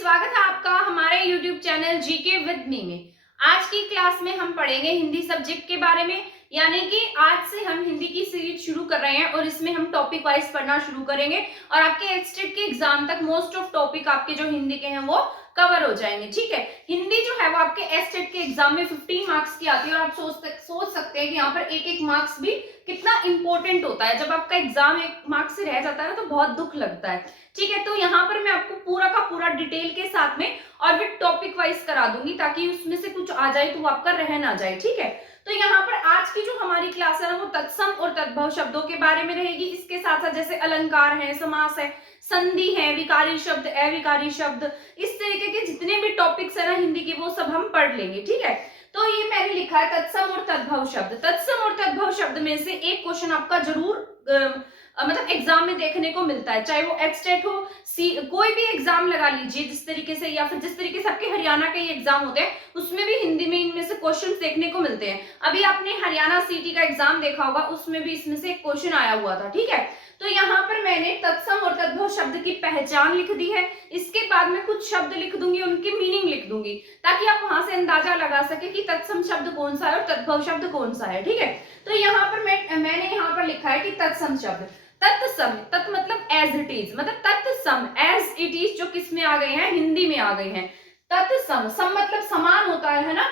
स्वागत है आपका हमारे YouTube channel GK with me में। आज की क्लास में हम पढ़ेंगे हिंदी सब्जेक्ट के बारे में, यानी कि आज से हम हिंदी की सीरीज शुरू कर रहे हैं और इसमें हम टॉपिक वाइज पढ़ना शुरू करेंगे और आपके एचटेट के एग्जाम तक मोस्ट ऑफ टॉपिक आपके जो हिंदी के हैं वो कवर हो जाएंगे। ठीक है, हिंदी जो है वो आपके एचटेट के एग्जाम में 15 मार्क्स की आती है और आप सोच सकते हैं कि यहाँ पर एक एक मार्क्स भी कितना इंपॉर्टेंट होता है। जब आपका एग्जाम एक मार्क्स से रह जाता है ना तो बहुत दुख लगता है। ठीक है, तो यहाँ पर मैं आपको पूरा का पूरा डिटेल के साथ में और विद टॉपिक वाइज करा दूंगी ताकि उसमें से कुछ आ जाए तो वो आपका रह ना जाए। ठीक है, तो यहाँ पर आज की जो हमारी क्लास है ना वो तत्सम और तद्भव शब्दों के बारे में रहेगी। इसके साथ साथ जैसे अलंकार है, समास है, संधि है, विकारी शब्द, अविकारी शब्द, इस तरीके के जितने भी टॉपिक्स है ना हिंदी के वो सब हम पढ़ लेंगे। ठीक है, तो ये मैंने लिखा है तत्सम और तद्भव शब्द। तत्सम और तद्भव शब्द में से एक क्वेश्चन आपका जरूर मतलब एग्जाम में देखने को मिलता है, चाहे वो एचटेट हो, कोई भी एग्जाम लगा लीजिए जिस तरीके से, या फिर जिस तरीके से आपके हरियाणा के एग्जाम होते हैं उसमें भी हिंदी में इनमें से क्वेश्चंस देखने को मिलते हैं। अभी आपने हरियाणा सीटी का एग्जाम देखा होगा, उसमें भी इसमें से एक क्वेश्चन आया हुआ था। ठीक है, तो यहाँ पर मैंने तत्सम और तद्भव शब्द की पहचान लिख दी है। इसके बाद में कुछ शब्द लिख दूंगी, उनकी मीनिंग लिख दूंगी ताकि आप वहां से अंदाजा लगा सके कि तत्सम शब्द कौन सा है और तद्भव शब्द कौन सा है। ठीक है, तो यहाँ पर मैंने यहाँ पर लिखा है कि तत्सम शब्द, तत्सम, तत् मतलब एज इट इज, मतलब तत्सम एज इट इज जो किस में आ गए हैं, हिंदी में आ गए हैं। तत्सम, सम मतलब समान होता है ना,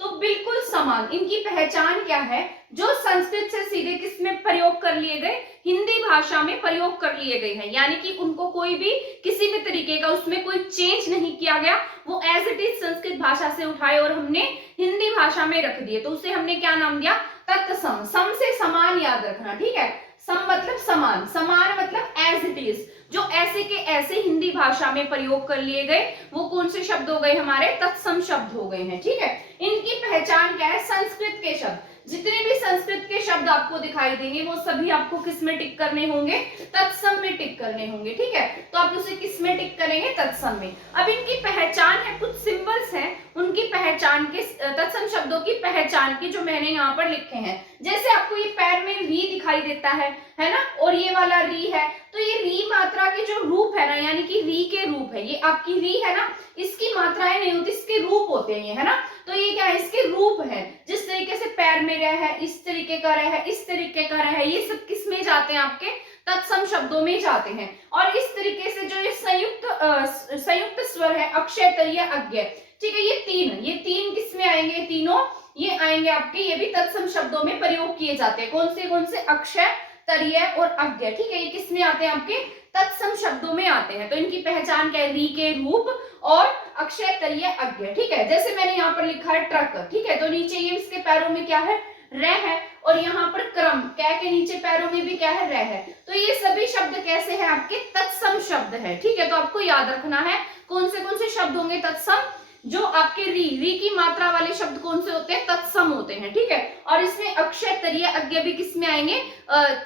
तो बिल्कुल समान। इनकी पहचान क्या है? जो संस्कृत से सीधे किस में प्रयोग कर लिए गए, हिंदी भाषा में प्रयोग कर लिए गए हैं, यानी कि उनको कोई भी किसी भी तरीके का उसमें कोई चेंज नहीं किया गया, वो एज इट इज संस्कृत भाषा से उठाए और हमने हिंदी भाषा में रख दिए, तो उसे हमने क्या नाम दिया? तत्सम। सम से समान याद रखना। ठीक है, सम मतलब समान, समान मतलब एज इट इज, जो ऐसे के ऐसे हिंदी भाषा में प्रयोग कर लिए गए वो कौन से शब्द हो गए हमारे? तत्सम शब्द हो गए हैं। ठीक है, इनकी पहचान क्या है? संस्कृत के शब्द, जितने भी संस्कृत के शब्द आपको दिखाई देंगे वो सभी आपको किस में टिक करने होंगे? तत्सम में टिक करने होंगे। ठीक है, तो आप उसे किस में टिक करेंगे? तत्सम में। अब इनकी पहचान है, कुछ सिंबल्स हैं उनकी पहचान के, तत्सम शब्दों की पहचान की, जो मैंने यहाँ पर लिखे हैं। जैसे आपको ये पैर में री दिखाई देता है ना, और ये वाला री है, तो ये री मात्रा के जो रूप है ना, यानी कि री के रूप है, ये आपकी री है ना, इसकी मात्राएं नहीं होती, इसके रूप होते हैं ये, है ना। तो ये क्या है? इसके रूप है। जिस तरीके से पैर में रह है, इस तरीके का रह है, इस तरीके का रह है, ये सब किस में जाते हैं? आपके तत्सम शब्दों में जाते हैं। और इस तरीके से जो ये संयुक्त स्वर है, अक्षय, तर्य, अज्ञ, ठीक है, ये तीन किस में आएंगे? तीनों ये आएंगे आपके, ये भी तत्सम शब्दों में प्रयोग किए जाते हैं। कौन से? अक्षय, तर्य और अज्ञ। ठीक है, ये किस में आते हैं? आपके तत्सम शब्दों में आते हैं। तो इनकी पहचान क्या है? री के रूप और अक्षय, तर्य, अज्ञ। ठीक है, जैसे मैंने यहाँ पर लिखा है ट्रक। ठीक है, तो नीचे ये इसके पैरों में क्या है? र है, और यहाँ पर क्रम, कै के नीचे पैरों में भी क्या है? र है। तो ये सभी शब्द कैसे हैं? आपके तत्सम शब्द है। ठीक है, तो आपको याद रखना है कौन से शब्द होंगे तत्सम। जो आपके री की मात्रा वाले शब्द कौन से होते हैं? तत्सम होते हैं। ठीक है, और इसमें अक्षय, तर्य, अज्ञ भी किस में आएंगे?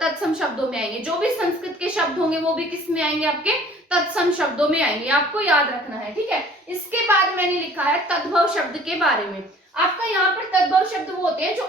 तत्सम शब्दों में आएंगे। जो भी संस्कृत के शब्द होंगे वो भी किस में आएंगे? आपके तत्सम शब्दों में आएंगे, आपको याद रखना है। ठीक है, इसके बाद मैंने लिखा है तद्भव शब्द के बारे में। आपका यहाँ पर तद्भव शब्द वो होते हैं जो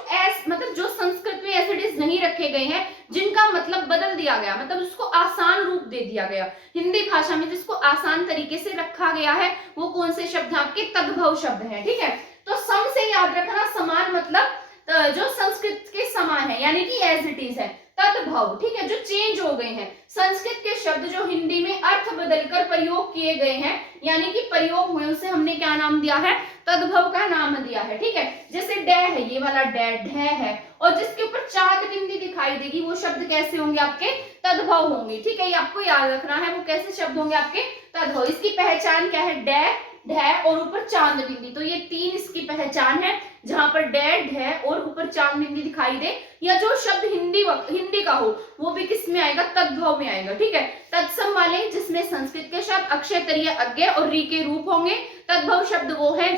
मतलब जो संस्कृत में एज इट इज नहीं रखे गए हैं, जिनका मतलब बदल दिया गया, मतलब उसको आसान रूप दे दिया गया, हिंदी भाषा में जिसको आसान तरीके से रखा गया है, वो कौन से शब्द हैं? आपके तद्भव शब्द हैं। ठीक है, तो सम से याद रखना, समान मतलब जो संस्कृत के समान है, यानी कि एज इट इज है। तद्भव, ठीक है, जो चेंज हो गए हैं, संस्कृत के शब्द जो हिंदी में अर्थ बदलकर प्रयोग किए गए हैं, यानी कि प्रयोग हुए, उसे हमने क्या नाम दिया है? तद्भव का नाम दिया है। ठीक है, जैसे ड है, ये वाला ड, ढ है, और जिसके ऊपर चांद बिंदी दिखाई देगी वो शब्द कैसे होंगे? आपके तद्भव होंगे। ठीक है, ये आपको याद रखना है, वो कैसे शब्द होंगे? आपके तद्भव। इसकी पहचान क्या है? ड, ढ और ऊपर चांद बिंदी, तो ये तीन इसकी पहचान है, जहां पर ड, ढ और ऊपर चांद बिंदी दिखाई दे, या जो शब्द हिंदी का हो वो भी किस में आएगा? तद्भव में आएगा। ठीक है, तत्सम वाले जिसमें संस्कृत के शब्द अक्षय, तर्य, अज्ञ और री के रूप होंगे। तद्भव शब्द वो है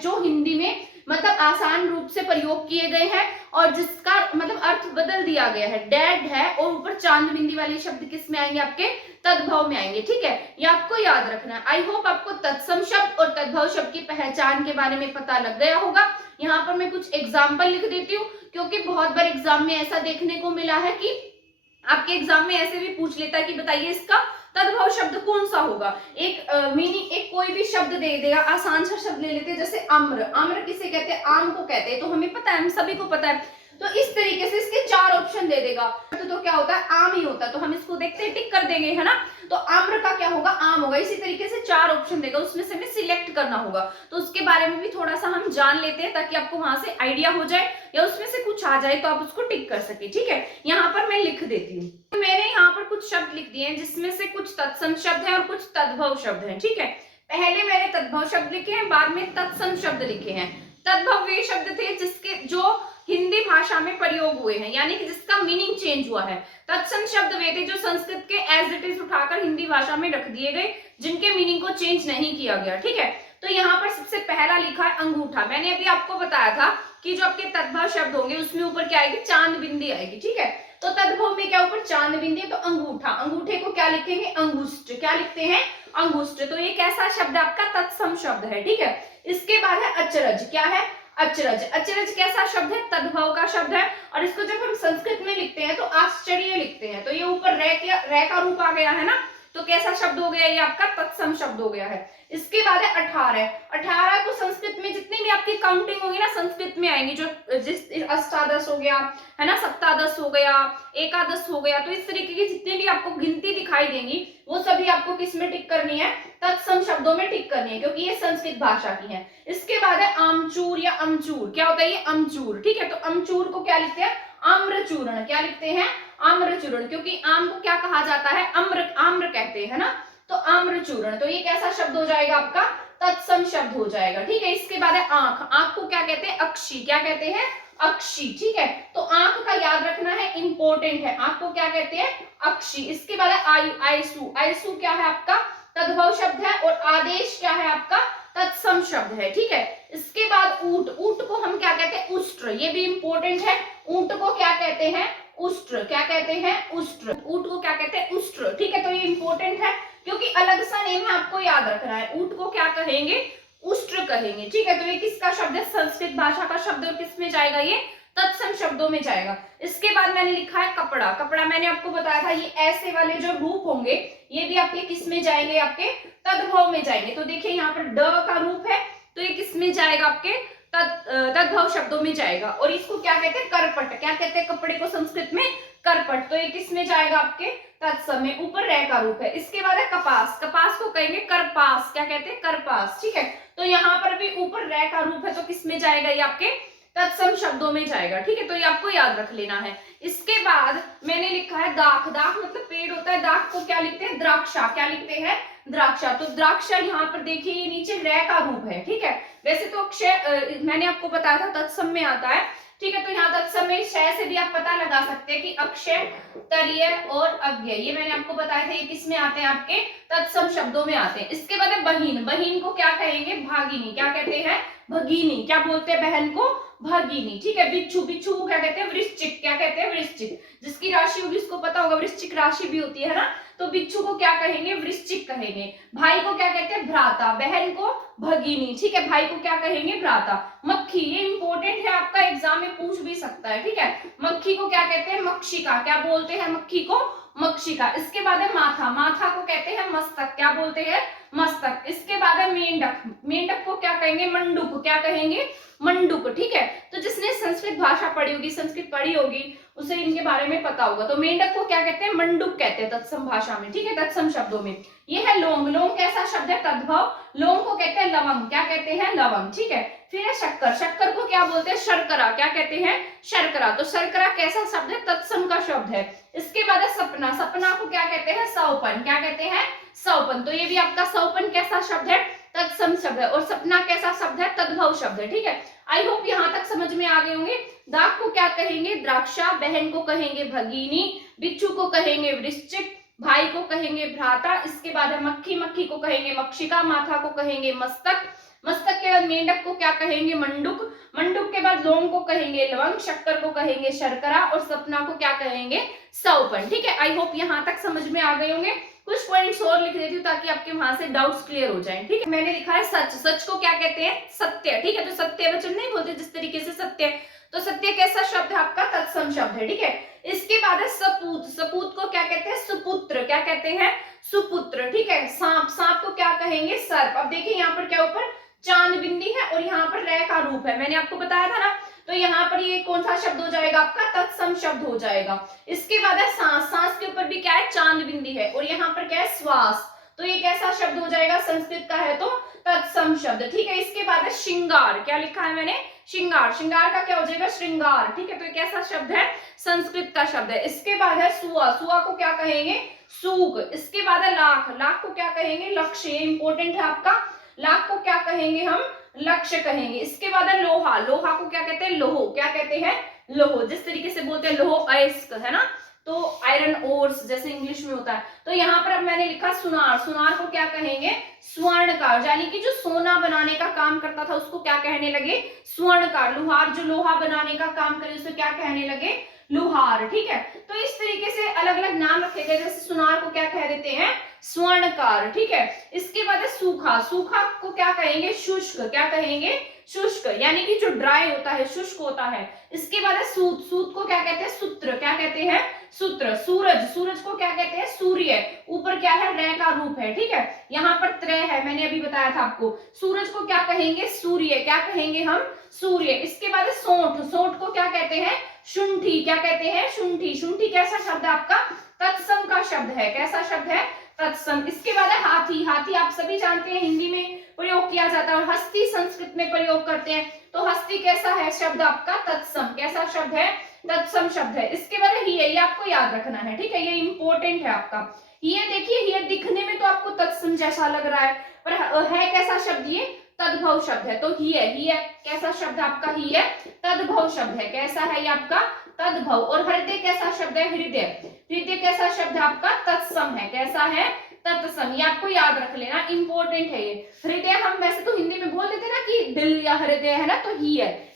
जो हिंदी में मतलब आसान रूप से प्रयोग किए गए हैं और जिसका मतलब अर्थ बदल दिया गया है। डैड है और ऊपर चांद बिंदी वाले शब्द किस में आएंगे? आपके तद्भव में आएंगे। ठीक है, ये आपको याद रखना है। आई होप आपको तत्सम शब्द और तद्भव शब्द की पहचान के बारे में पता लग गया होगा। यहाँ पर मैं कुछ एग्जाम्पल लिख देती हूँ, क्योंकि बहुत बार एग्जाम में ऐसा देखने को मिला है कि आपके एग्जाम में ऐसे भी पूछ लेता है कि बताइए इसका तद्भव शब्द कौन सा होगा? एक मीनिंग, एक कोई भी शब्द दे देगा, आसान सा शब्द ले लेते हैं, जैसे अम्र। अम्र किसे कहते हैं? आम को कहते हैं, तो हमें पता है, हम सभी को पता है। तो इस तरीके से इसके 4 ऑप्शन दे देगा, तो क्या होता है? आम ही होता है, तो हम इसको देखते हैं, टिक कर देंगे, है ना। तो आम्र का क्या होगा? आम होगा। इसी तरीके से 4 ऑप्शन देगा, उसमें से हमें सिलेक्ट करना होगा। तो उसके बारे में भी थोड़ा सा हम जान लेते हैं, ताकि आपको वहां से आइडिया हो जाए, या उसमें से कुछ आ जाए तो आप उसको टिक कर सके। ठीक है, यहाँ पर मैं लिख देती हूँ। तो मैंने यहाँ पर कुछ शब्द लिख दिए हैं, जिसमें से कुछ तत्सम शब्द है और कुछ तद्भव शब्द है। ठीक है, पहले मैंने तद्भव शब्द लिखे हैं, बाद में तत्सम शब्द लिखे हैं। तद्भव वे शब्द थे जिसके जो हिंदी भाषा में प्रयोग हुए हैं, यानी कि जिसका मीनिंग चेंज हुआ है। तत्सम शब्द वे थे जो संस्कृत के एज इट इज उठाकर हिंदी भाषा में रख दिए गए, जिनके मीनिंग को चेंज नहीं किया गया। ठीक है, तो यहाँ पर सबसे पहला लिखा है अंगूठा। मैंने अभी आपको बताया था कि जो आपके तद्भव शब्द होंगे उसमें ऊपर क्या आएगी? चांद बिंदी आएगी। ठीक है, तो तद्भव में क्या ऊपर चांद बिंदी है, तो अंगूठा। अंगूठे को क्या लिखेंगे? अंगुष्ठ। क्या लिखते हैं? अंगुष्ठ। तो ये कैसा शब्द आपका? तत्सम शब्द है। ठीक है, इसके बाद है अचरज। क्या है? अचरज। अचरज कैसा शब्द है? तद्भव का शब्द है, और इसको जब हम संस्कृत में लिखते हैं तो आश्चर्य लिखते हैं। तो ये ऊपर रे का रूप आ गया है ना, तो कैसा शब्द हो गया? ये आपका तत्सम शब्द हो गया है। इसके बाद है 18। 18 को संस्कृत में जितनी भी आपकी काउंटिंग होगी ना, संस्कृत में आएंगी, जो जिस अष्टादश हो गया, है ना, सप्तादश हो गया, एकादश हो गया, तो इस तरीके की जितनी भी आपको गिनती दिखाई देंगी, वो सभी आपको किस में टिक करनी है? तत्सम शब्दों में टिक करनी है, क्योंकि ये संस्कृत भाषा की है। इसके बाद है आमचूर या अमचूर। क्या होता है ये? अमचूर। ठीक है, तो अमचूर को क्या लिखते हैं? आम्रचूर्ण। क्या लिखते हैं? आम्रचूर्ण, क्योंकि आम को क्या कहा जाता है? आम्र। आम्र कहते हैं ना, तो आम्रचूर्ण। तो ये कैसा शब्द हो जाएगा आपका? तत्सम शब्द हो जाएगा। ठीक है, इसके बाद है आंख। आंख को क्या कहते हैं? अक्षी। क्या कहते हैं? अक्षी। ठीक है, तो आंख का याद रखना है, इंपॉर्टेंट है। आंख को क्या कहते हैं? अक्षी। इसके बाद है आयु। आयसु। आयसु क्या है आपका? तद्भव शब्द है, और आदेश क्या है आपका? तत्सम शब्द है। ठीक है, इसके बाद ऊंट। ऊंट को हम क्या कहते हैं? उष्ट्र। ये भी इंपॉर्टेंट है। ऊंट को क्या कहते हैं? उष्ट्र। क्या कहते हैं? उष्ट्र। ऊंट को क्या कहते हैं? उष्ट्र। ठीक है, तो ये इंपॉर्टेंट है, क्योंकि अलग सा नेम है, आपको याद रखना है। ऊंट को क्या कहेंगे? उष्ट्र कहेंगे। ठीक है, तो ये किसका शब्द है? संस्कृत भाषा का शब्द, और किस में जाएगा ये? तत्सम शब्दों में जाएगा। इसके बाद मैंने लिखा है कपड़ा। कपड़ा मैंने आपको बताया था, ये ऐसे वाले जो रूप होंगे, ये भी आपके किस में जाएंगे? आपके तद्भव में जाएंगे। तो देखिए यहाँ पर ड का रूप है, तो ये किस में जाएगा? आपके तद्भव शब्दों में जाएगा। और इसको क्या कहते हैं? करपट। क्या कहते हैं कपड़े को संस्कृत में? करपट। तो ये किस में जाएगा? आपके तत्सम में। ऊपर रे का रूप है। इसके बाद है कपास। कपास को कहेंगे करपास। क्या कहते हैं? करपास। ठीक है, तो यहाँ पर भी ऊपर रे का रूप है, तो किस में जाएगा? ये आपके तत्सम शब्दों में जाएगा। ठीक है, तो ये आपको याद रख लेना है। इसके बाद मैंने लिखा है दाख। दाख मतलब पेड़ होता है, दाख को क्या लिखते हैं? द्राक्षा। क्या लिखते हैं? द्राक्षा। तो द्राक्षा यहाँ पर देखिए, ये नीचे रे का रूप है। ठीक है, वैसे तो अक्षय मैंने आपको बताया था तत्सम में आता है। ठीक है, तो यहाँ तत्सम में शय से भी आप पता लगा सकते हैं कि अक्षय, तरीय और अव्यय, ये मैंने आपको बताया था, ये किस में आते हैं? आपके तत्सम शब्दों में आते हैं। इसके बाद है बहीन। बहीन को क्या कहेंगे? भागिनी। क्या कहते हैं? भगिनी। क्या बोलते हैं बहन को? भगिनी। ठीक है, बिच्छू। बिच्छू को क्या कहते हैं? वृश्चिक। क्या कहते हैं? वृश्चिक। जिसकी राशि होगी उसको पता होगा, वृश्चिक राशि भी होती है ना, तो बिच्छू को क्या कहेंगे? वृश्चिक कहेंगे। भाई को क्या कहते हैं? भ्राता। बहन को भगिनी। ठीक है, भाई को क्या कहेंगे? भ्राता। मक्खी, ये इंपॉर्टेंट है, आपका एग्जाम में पूछ भी सकता है। ठीक है, मक्खी को क्या कहते हैं? मक्षिका। क्या बोलते हैं मक्खी को? मक्षिका। इसके बाद है माथा। माथा को कहते हैं मस्तक। क्या बोलते हैं? मस्तक। इसके बाद है मेंढक। मेंढक को क्या कहेंगे? मंडूक। क्या कहेंगे? मंडूक। ठीक है, तो जिसने संस्कृत भाषा पढ़ी होगी, संस्कृत पढ़ी होगी, उसे इनके बारे में पता होगा। तो मेंढक को क्या कहते हैं? मंडूक कहते हैं तत्सम भाषा में। ठीक है, तत्सम शब्दों में। ये है लौंग। लौंग कैसा शब्द है? तद्भव। लौंग को कहते हैं लवंग। क्या कहते हैं? लवंग। ठीक है, फिर है शक्कर। शक्कर को क्या बोलते हैं? शर्करा। क्या कहते हैं? शर्करा। तो शर्करा कैसा शब्द है? तत्सम का शब्द है। इसके बाद है सपना। सपना को क्या कहते हैं? सौपन। क्या कहते हैं? सौपन। तो ये भी आपका सौपन कैसा शब्द है? तत्सम शब्द है। और सपना कैसा शब्द है? तद्भव शब्द है। ठीक है, आई होप यहाँ तक समझ में आ गए होंगे। दाख को क्या कहेंगे? द्राक्षा। बहन को कहेंगे भगिनी। बिच्छू को कहेंगे वृश्चिक। भाई को कहेंगे भ्राता। इसके बाद है मक्खी। मक्खी को कहेंगे मक्षिका। माथा को कहेंगे मस्तक। मस्तक के बाद मेंढक को क्या कहेंगे? मंडूक। मंडूक के बाद लौंग को कहेंगे लवंग। शक्कर को कहेंगे शर्करा। और सपना को क्या कहेंगे? सौपन। ठीक है, आई होप यहाँ तक समझ में आ गए होंगे। कुछ पॉइंट्स और लिख देती हूँ ताकि आपके वहां से डाउट्स क्लियर हो जाएं। ठीक है, मैंने लिखा है सच। सच को क्या कहते हैं? सत्य। ठीक है, तो सत्य वचन नहीं बोलते जिस तरीके से सत्य, तो सत्य कैसा शब्द है आपका? तत्सम शब्द है। ठीक है, इसके बाद है सपूत। सपूत को क्या कहते हैं? सुपुत्र। क्या कहते हैं? सुपुत्र। ठीक है, सांप। सांप को क्या कहेंगे? सर्प। अब देखिए यहाँ पर क्या ऊपर चांद बिंदी है और यहाँ पर रह का रूप है, मैंने आपको बताया था ना, तो यहाँ पर ये कौन सा शब्द हो जाएगा आपका? तत्सम शब्द हो जाएगा। इसके बाद है सांस। सांस के ऊपर भी क्या है? चांद बिंदी है और यहाँ पर क्या है? श्वास, तो ये कैसा शब्द हो जाएगा? संस्कृत का है तो तत्सम शब्द। ठीक है, इसके बाद है श्रृंगार। क्या लिखा है मैंने? श्रृंगार। श्रृंगार का क्या हो जाएगा? श्रृंगार। ठीक है, तो ये कैसा शब्द है? संस्कृत का शब्द है। इसके बाद है सुआ। सुआ को क्या कहेंगे? सूग। इसके बाद है लाख। लाख को क्या कहेंगे? लक्ष्य। इंपॉर्टेंट है आपका। लाख को क्या कहेंगे हम? लक्ष्य कहेंगे। इसके बाद है लोहा। लोहा को क्या कहते हैं? लोहो। क्या कहते हैं? लोहो। जिस तरीके से बोलते हैं लोहो अयस्क, है ना, तो आयरन ओर्स जैसे इंग्लिश में होता है। तो यहाँ पर अब मैंने लिखा सुनार। सुनार को क्या कहेंगे? स्वर्णकार, यानी कि जो सोना बनाने का काम करता था उसको क्या कहने लगे? स्वर्णकार। लुहार जो लोहा बनाने का काम करे उसे क्या कहने लगे? लुहार। ठीक है, तो इस तरीके से अलग अलग नाम रखे गए। जैसे सुनार को क्या कह देते हैं? स्वर्णकार। ठीक है, इसके बाद है सूखा। सूखा को क्या कहेंगे? शुष्क। क्या कहेंगे? शुष्क, यानी कि जो ड्राई होता है, शुष्क होता है। इसके बाद है सूत। सूत को क्या कहते हैं? सूत्र। क्या कहते हैं? सूत्र। सूरज। सूरज को क्या कहते हैं? सूर्य। ऊपर क्या है? रे का रूप है। ठीक है, यहाँ पर त्रय है, मैंने अभी बताया था आपको। सूरज को क्या कहेंगे? सूर्य। क्या कहेंगे हम? सूर्य। इसके बाद है सोंठ। सोंठ को क्या कहते हैं? शुंठी। क्या कहते हैं? शुंठी। शुंठी कैसा शब्द है आपका? तत्सम का शब्द है। कैसा शब्द है? तत्सम। इसके बाद है हाथी। हाथी आप सभी जानते हैं हिंदी में प्रयोग किया जाता है, हस्ती संस्कृत में प्रयोग करते हैं, तो हस्ती कैसा है शब्द आपका? तत्सम। कैसा शब्द है? तत्सम शब्द है। इसके बाद हिय, ये आपको याद रखना है। ठीक है, ये इंपॉर्टेंट है आपका। हिय देखिए, हिय दिखने में तो आपको तत्सम जैसा लग रहा है, पर है कैसा शब्द? ये तद्भव शब्द है। तो हिय, हिय कैसा शब्द है आपका? हिय तद्भव शब्द है। कैसा है ये आपका? तद्भव। और हृदय कैसा शब्द है? हृदय। हृदय कैसा शब्द है आपका? तत्सम है। कैसा है? तत्सम। ये आपको याद रख लेना, इंपॉर्टेंट है ये। हृदय हम वैसे तो हिंदी में बोल देते हैं ना कि दिल या हृदय, है ना, तो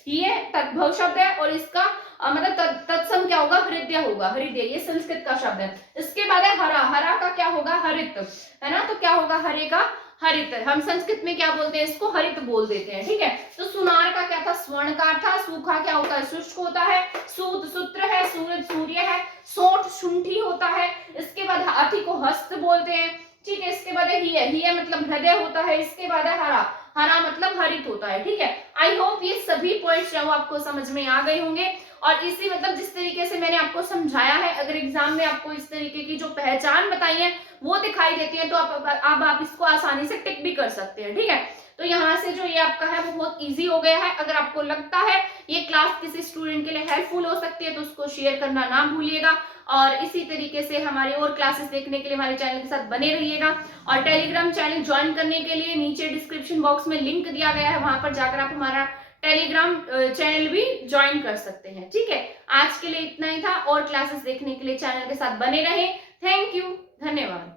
ये तद्भव शब्द है और इसका मतलब तत्सम क्या होगा? हृदय होगा। हृदय ये संस्कृत का शब्द है। इसके बाद है हरा। हरा का क्या होगा? हरित, है ना, तो क्या होगा? हरे का हरित। हम संस्कृत में क्या बोलते हैं? इसको हरित बोल देते हैं। ठीक है, तो सुनार का क्या था? स्वर्णकार था। सूखा क्या होता है? शुष्क होता है। सूत सूत्र है। सूरज सूर्य है। सोंठ शुंठी होता है। इसके बाद हाथी को हस्त बोलते हैं। ठीक है, इसके बाद हिय। हिय मतलब हृदय होता है। इसके बाद है हरा। हरा मतलब हरित होता है। ठीक है, आई होप ये सभी पॉइंट्स जो आपको समझ में आ गए होंगे। और इसी मतलब जिस तरीके से मैंने आपको समझाया है, अगर एग्जाम में आपको इस तरीके की जो पहचान बताई है वो दिखाई देती है तो आप इसको आसानी से टिक भी कर सकते हैं। ठीक है, तो यहाँ से जो ये आपका है वो बहुत इजी हो गया है। अगर आपको लगता है ये क्लास किसी स्टूडेंट के लिए हेल्पफुल हो सकती है तो उसको शेयर करना ना भूलिएगा। और इसी तरीके से हमारे और क्लासेस देखने के लिए हमारे चैनल के साथ बने रहिएगा। और टेलीग्राम चैनल ज्वाइन करने के लिए नीचे डिस्क्रिप्शन बॉक्स में लिंक दिया गया है, वहां पर जाकर आप हमारा टेलीग्राम चैनल भी ज्वाइन कर सकते हैं। ठीक है, आज के लिए इतना ही था। और क्लासेस देखने के लिए चैनल के साथ बने रहें। थैंक यू, धन्यवाद।